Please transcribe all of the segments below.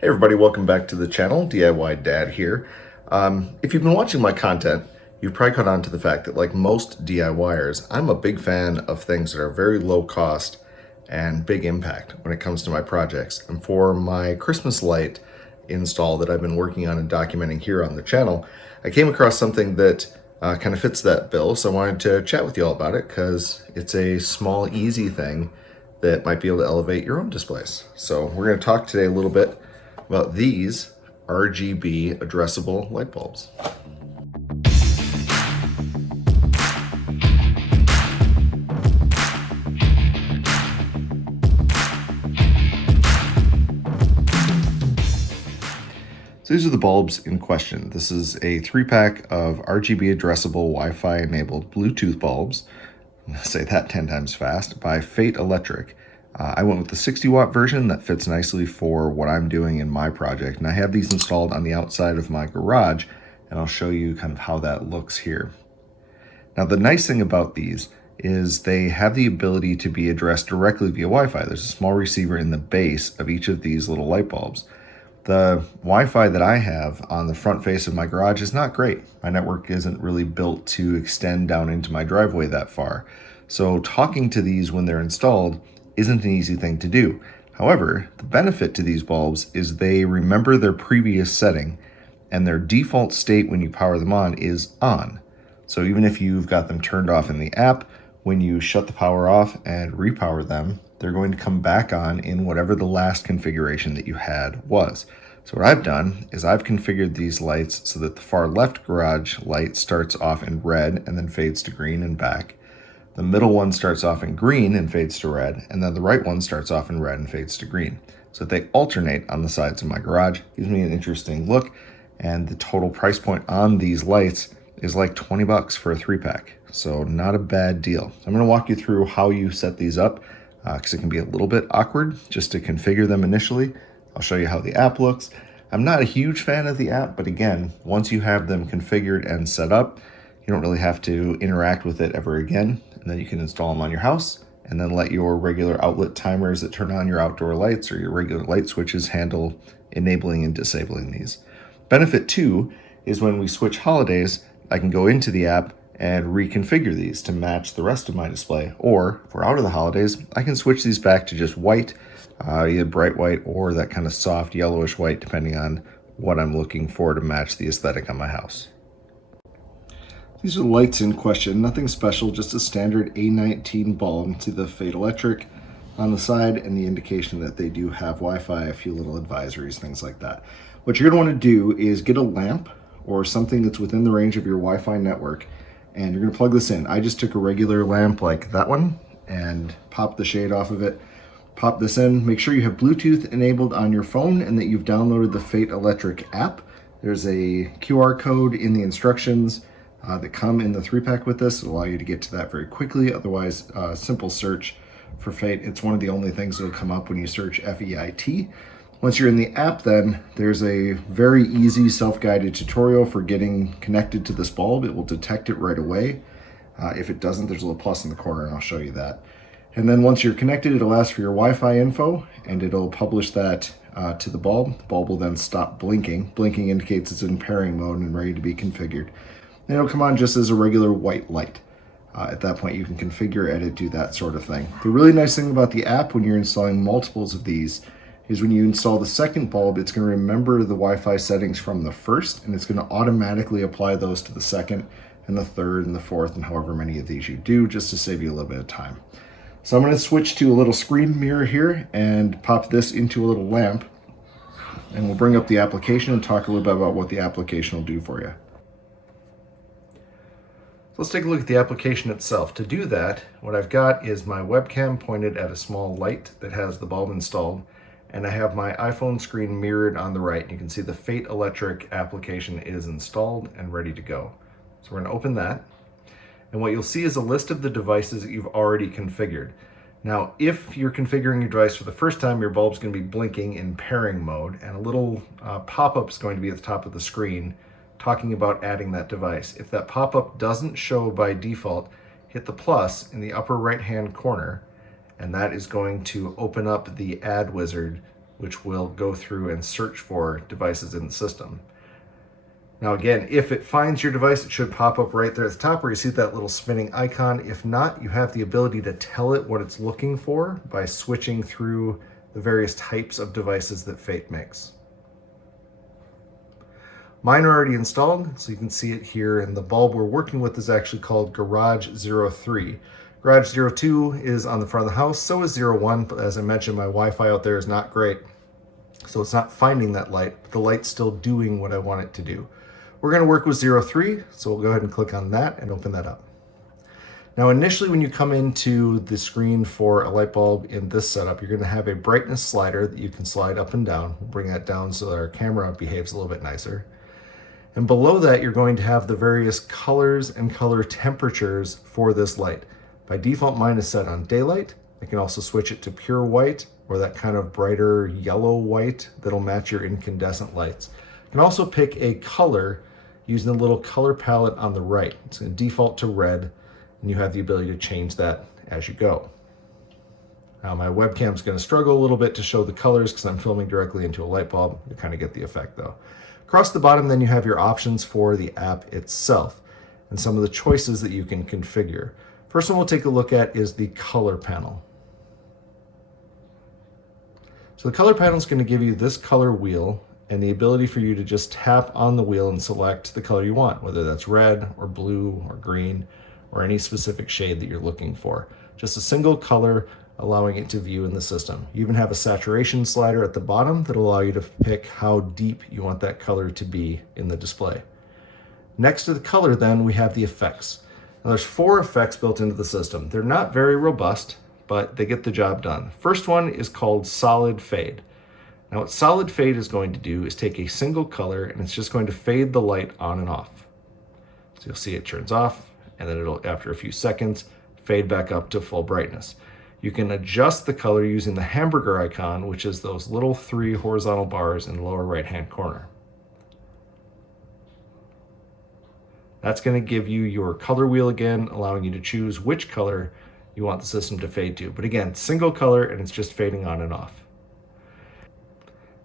Hey everybody, welcome back to the channel. DIY Dad here. If you've been watching my content, you've probably caught on to the fact that like most DIYers, I'm a big fan of things that are very low cost and big impact when it comes to my projects. And for my Christmas light install that I've been working on and documenting here on the channel, I came across something that kind of fits that bill. So I wanted to chat with you all about it because it's a small, easy thing that might be able to elevate your own displays. So we're going to talk today a little bit about these RGB addressable light bulbs. So these are the bulbs in question. This is a 3-pack of RGB addressable Wi-Fi enabled Bluetooth bulbs. I'm gonna say that 10 times fast, by FEIT Electric. I went with the 60-watt version that fits nicely for what I'm doing in my project. And I have these installed on the outside of my garage, and I'll show you kind of how that looks here. Now, the nice thing about these is they have the ability to be addressed directly via Wi-Fi. There's a small receiver in the base of each of these little light bulbs. The Wi-Fi that I have on the front face of my garage is not great. My network isn't really built to extend down into my driveway that far. So talking to these when they're installed isn't an easy thing to do. However, the benefit to these bulbs is they remember their previous setting, and their default state when you power them on is on. So even if you've got them turned off in the app, when you shut the power off and repower them, they're going to come back on in whatever the last configuration that you had was. So what I've done is I've configured these lights so that the far left garage light starts off in red and then fades to green and back. The middle one starts off in green and fades to red, and then the right one starts off in red and fades to green. So they alternate on the sides of my garage. Gives me an interesting look, and the total price point on these lights is like 20 bucks for a 3-pack. So not a bad deal. I'm gonna walk you through how you set these up because it can be a little bit awkward just to configure them initially. I'll show you how the app looks. I'm not a huge fan of the app, but again, once you have them configured and set up, you don't really have to interact with it ever again. And then you can install them on your house and then let your regular outlet timers that turn on your outdoor lights or your regular light switches handle enabling and disabling these. Benefit 2 is when we switch holidays, I can go into the app and reconfigure these to match the rest of my display. Or if we're out of the holidays, I can switch these back to just white, either bright white or that kind of soft yellowish white, depending on what I'm looking for to match the aesthetic on my house. These are the lights in question, nothing special, just a standard A19 bulb to the FEIT Electric on the side and the indication that they do have Wi-Fi, a few little advisories, things like that. What you're gonna wanna do is get a lamp or something that's within the range of your Wi-Fi network, and you're gonna plug this in. I just took a regular lamp like that one and popped the shade off of it. Pop this in, make sure you have Bluetooth enabled on your phone and that you've downloaded the FEIT Electric app. There's a QR code in the instructions that come in the 3-pack with this. It'll allow you to get to that very quickly. Otherwise, simple search for FEIT. It's one of the only things that'll come up when you search FEIT. Once you're in the app, then there's a very easy self-guided tutorial for getting connected to this bulb. It will detect it right away. If it doesn't, there's a little plus in the corner and I'll show you that. And then once you're connected, it'll ask for your Wi-Fi info and it'll publish that to the bulb. The bulb will then stop blinking. Blinking indicates it's in pairing mode and ready to be configured. And it'll come on just as a regular white light. At that point, you can configure, edit, do that sort of thing. The really nice thing about the app when you're installing multiples of these is when you install the second bulb, it's going to remember the Wi-Fi settings from the first, and it's going to automatically apply those to the second and the third and the fourth and however many of these you do, just to save you a little bit of time. So I'm going to switch to a little screen mirror here and pop this into a little lamp, and we'll bring up the application and talk a little bit about what the application will do for you. Let's take a look at the application itself. To do that, what I've got is my webcam pointed at a small light that has the bulb installed, and I have my iPhone screen mirrored on the right. You can see the FEIT Electric application is installed and ready to go. So we're gonna open that, and what you'll see is a list of the devices that you've already configured. Now, if you're configuring your device for the first time, your bulb's gonna be blinking in pairing mode, and a little pop-up is going to be at the top of the screen talking about adding that device. If that pop-up doesn't show by default, hit the plus in the upper right-hand corner, and that is going to open up the ad wizard which will go through and search for devices in the system. Now again, if it finds your device, it should pop up right there at the top where you see that little spinning icon. If not, you have the ability to tell it what it's looking for by switching through the various types of devices that FEIT makes. Mine are already installed, so you can see it here, and the bulb we're working with is actually called Garage 03. Garage 02 is on the front of the house, so is 01, but as I mentioned, my Wi-Fi out there is not great, so it's not finding that light, but the light's still doing what I want it to do. We're going to work with 03, so we'll go ahead and click on that and open that up. Now initially when you come into the screen for a light bulb in this setup, you're going to have a brightness slider that you can slide up and down. We'll bring that down so that our camera behaves a little bit nicer. And below that, you're going to have the various colors and color temperatures for this light. By default, mine is set on daylight. I can also switch it to pure white or that kind of brighter yellow white that'll match your incandescent lights. You can also pick a color using the little color palette on the right. It's going to default to red, and you have the ability to change that as you go. Now my webcam is going to struggle a little bit to show the colors because I'm filming directly into a light bulb. You kind of get the effect though. Across the bottom then you have your options for the app itself and some of the choices that you can configure. First one we'll take a look at is the color panel. So the color panel is going to give you this color wheel and the ability for you to just tap on the wheel and select the color you want, whether that's red or blue or green or any specific shade that you're looking for. Just a single color allowing it to view in the system. You even have a saturation slider at the bottom that'll allow you to pick how deep you want that color to be in the display. Next to the color then, we have the effects. Now there's 4 effects built into the system. They're not very robust, but they get the job done. First one is called solid fade. Now what solid fade is going to do is take a single color and it's just going to fade the light on and off. So you'll see it turns off and then it'll, after a few seconds, fade back up to full brightness. You can adjust the color using the hamburger icon, which is those little 3 horizontal bars in the lower right-hand corner. That's going to give you your color wheel again, allowing you to choose which color you want the system to fade to. But again, single color and it's just fading on and off.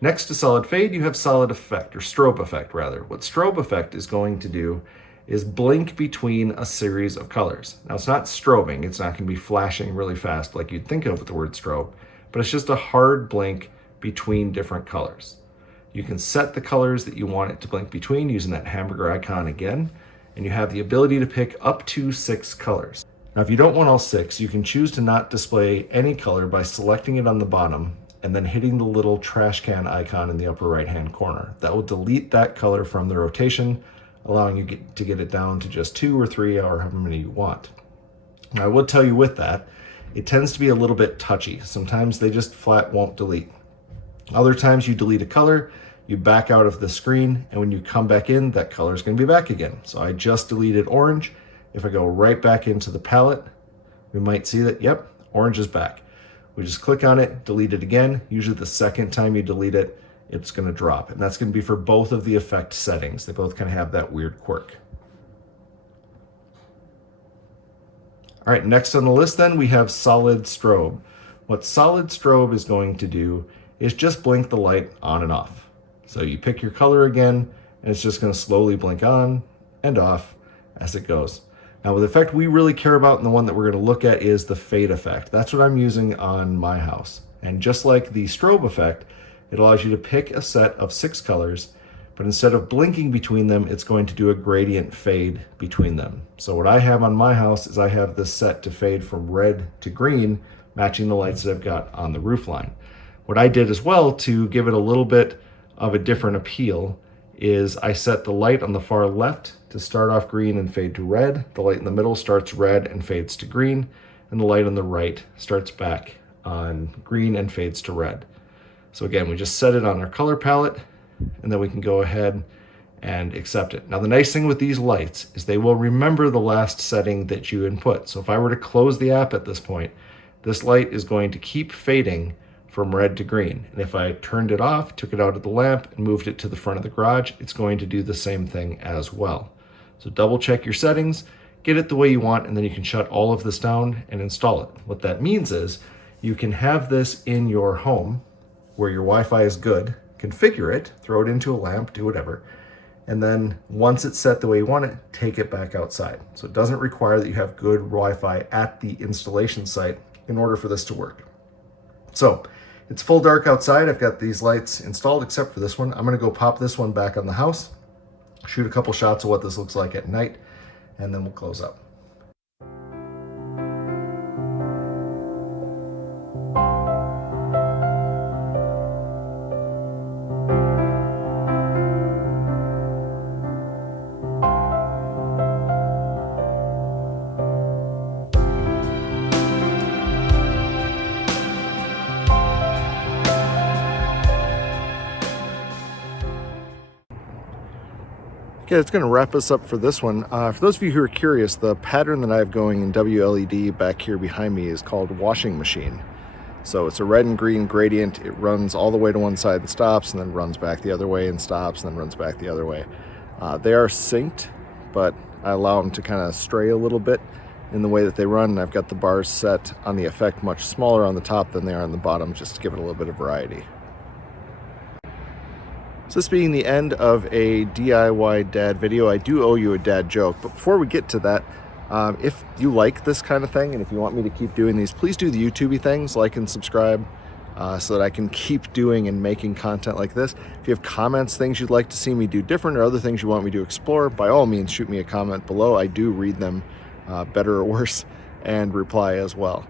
Next to solid fade, you have solid effect, or strobe effect rather. What strobe effect is going to do is blink between a series of colors. Now it's not strobing, it's not going to be flashing really fast like you'd think of with the word strobe, but it's just a hard blink between different colors. You can set the colors that you want it to blink between using that hamburger icon again, and you have the ability to pick up to 6 colors. Now if you don't want all 6, you can choose to not display any color by selecting it on the bottom and then hitting the little trash can icon in the upper right hand corner. That will delete that color from the rotation, allowing you to get it down to just 2 or 3 or however many you want. Now I would tell you with that, it tends to be a little bit touchy. Sometimes they just flat won't delete. Other times you delete a color, you back out of the screen, and when you come back in, that color is going to be back again. So I just deleted orange. If I go right back into the palette, we might see that, yep, orange is back. We just click on it, delete it again. Usually the second time you delete it, it's going to drop. And that's going to be for both of the effect settings. They both kind of have that weird quirk. All right, next on the list then, we have solid strobe. What solid strobe is going to do is just blink the light on and off. So you pick your color again, and it's just going to slowly blink on and off as it goes. Now the effect we really care about and the one that we're going to look at is the fade effect. That's what I'm using on my house. And just like the strobe effect, it allows you to pick a set of 6 colors, but instead of blinking between them, it's going to do a gradient fade between them. So what I have on my house is I have this set to fade from red to green, matching the lights that I've got on the roof line. What I did as well to give it a little bit of a different appeal is I set the light on the far left to start off green and fade to red. The light in the middle starts red and fades to green, and the light on the right starts back on green and fades to red. So again, we just set it on our color palette, and then we can go ahead and accept it. Now the nice thing with these lights is they will remember the last setting that you input. So if I were to close the app at this point, this light is going to keep fading from red to green. And if I turned it off, took it out of the lamp and moved it to the front of the garage, it's going to do the same thing as well. So double check your settings, get it the way you want, and then you can shut all of this down and install it. What that means is you can have this in your home where your Wi-Fi is good, configure it, throw it into a lamp, do whatever, and then once it's set the way you want it, take it back outside. So it doesn't require that you have good Wi-Fi at the installation site in order for this to work. So it's full dark outside. I've got these lights installed except for this one. I'm gonna go pop this one back on the house, shoot a couple shots of what this looks like at night, and then we'll close up. Okay, that's going to wrap us up for this one. For those of you who are curious, the pattern that I have going in WLED back here behind me is called washing machine. So it's a red and green gradient. It runs all the way to one side and stops, and then runs back the other way and stops, and then runs back the other way. They are synced, but I allow them to kind of stray a little bit in the way that they run. And I've got the bars set on the effect much smaller on the top than they are on the bottom, just to give it a little bit of variety. So this being the end of a DIY dad video, I do owe you a dad joke. But before we get to that, if you like this kind of thing and if you want me to keep doing these, please do the YouTubey things, like and subscribe, so that I can keep doing and making content like this. If you have comments, things you'd like to see me do different, or other things you want me to explore, by all means shoot me a comment below. I do read them, better or worse, and reply as well.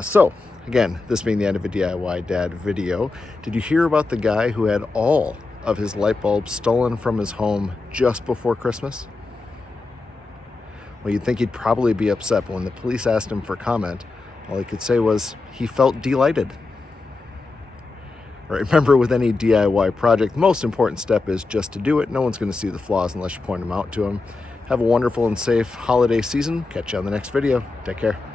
So again, this being the end of a DIY dad video, did you hear about the guy who had all of his light bulbs stolen from his home just before Christmas? Well, you'd think he'd probably be upset, but when the police asked him for comment, all he could say was he felt delighted. Right, remember, with any DIY project, the most important step is just to do it. No one's going to see the flaws unless you point them out to them. Have a wonderful and safe holiday season. Catch you on the next video. Take care.